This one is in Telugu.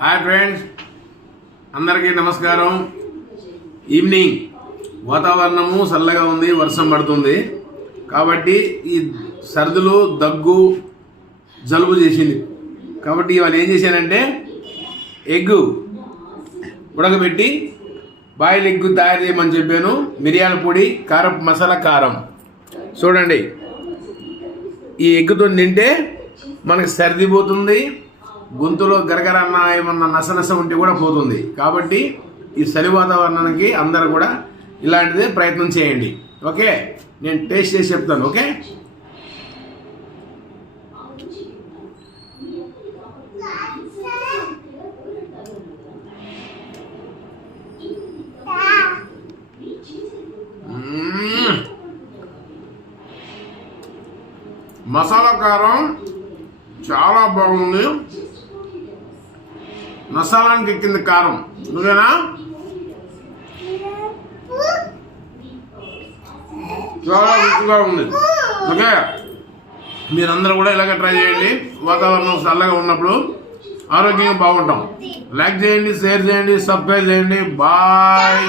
హాయ్ ఫ్రెండ్స్, అందరికీ నమస్కారం. ఈవినింగ్ వాతావరణము చల్లగా ఉంది, వర్షం పడుతుంది కాబట్టి ఈ సర్దులు, దగ్గు, జలుబు చేసింది. కాబట్టి ఇవాళ ఏం చేశానంటే ఎగ్గు ఉడకబెట్టి బాయిల్ ఎగ్గు తయారు చేయమని చెప్పాను. మిరియాల పొడి, మసాలా కారం. చూడండి, ఈ ఎగ్గుతో తింటే మనకి సర్ది పోతుంది, గొంతులో గరగరన్న ఏమన్నా నస ఉంటే కూడా పోతుంది. కాబట్టి ఈ చలి వాతావరణానికి అందరూ కూడా ఇలాంటిదే ప్రయత్నం చేయండి. ఓకే, నేను టేస్ట్ చేసి చెప్తాను. ఓకే, మసాలా కారం చాలా బాగుంది. మసాలానికి ఎక్కింది కారం. నువ్వేనా? చాలా రుచిగా ఉంది. ఓకే, మీరందరూ కూడా ఇలాగే ట్రై చేయండి. వాతావరణం చల్లగా ఉన్నప్పుడు ఆరోగ్యంగా బాగుంటాం. లైక్ చేయండి, షేర్ చేయండి, సబ్స్క్రైబ్ చేయండి. బాయ్.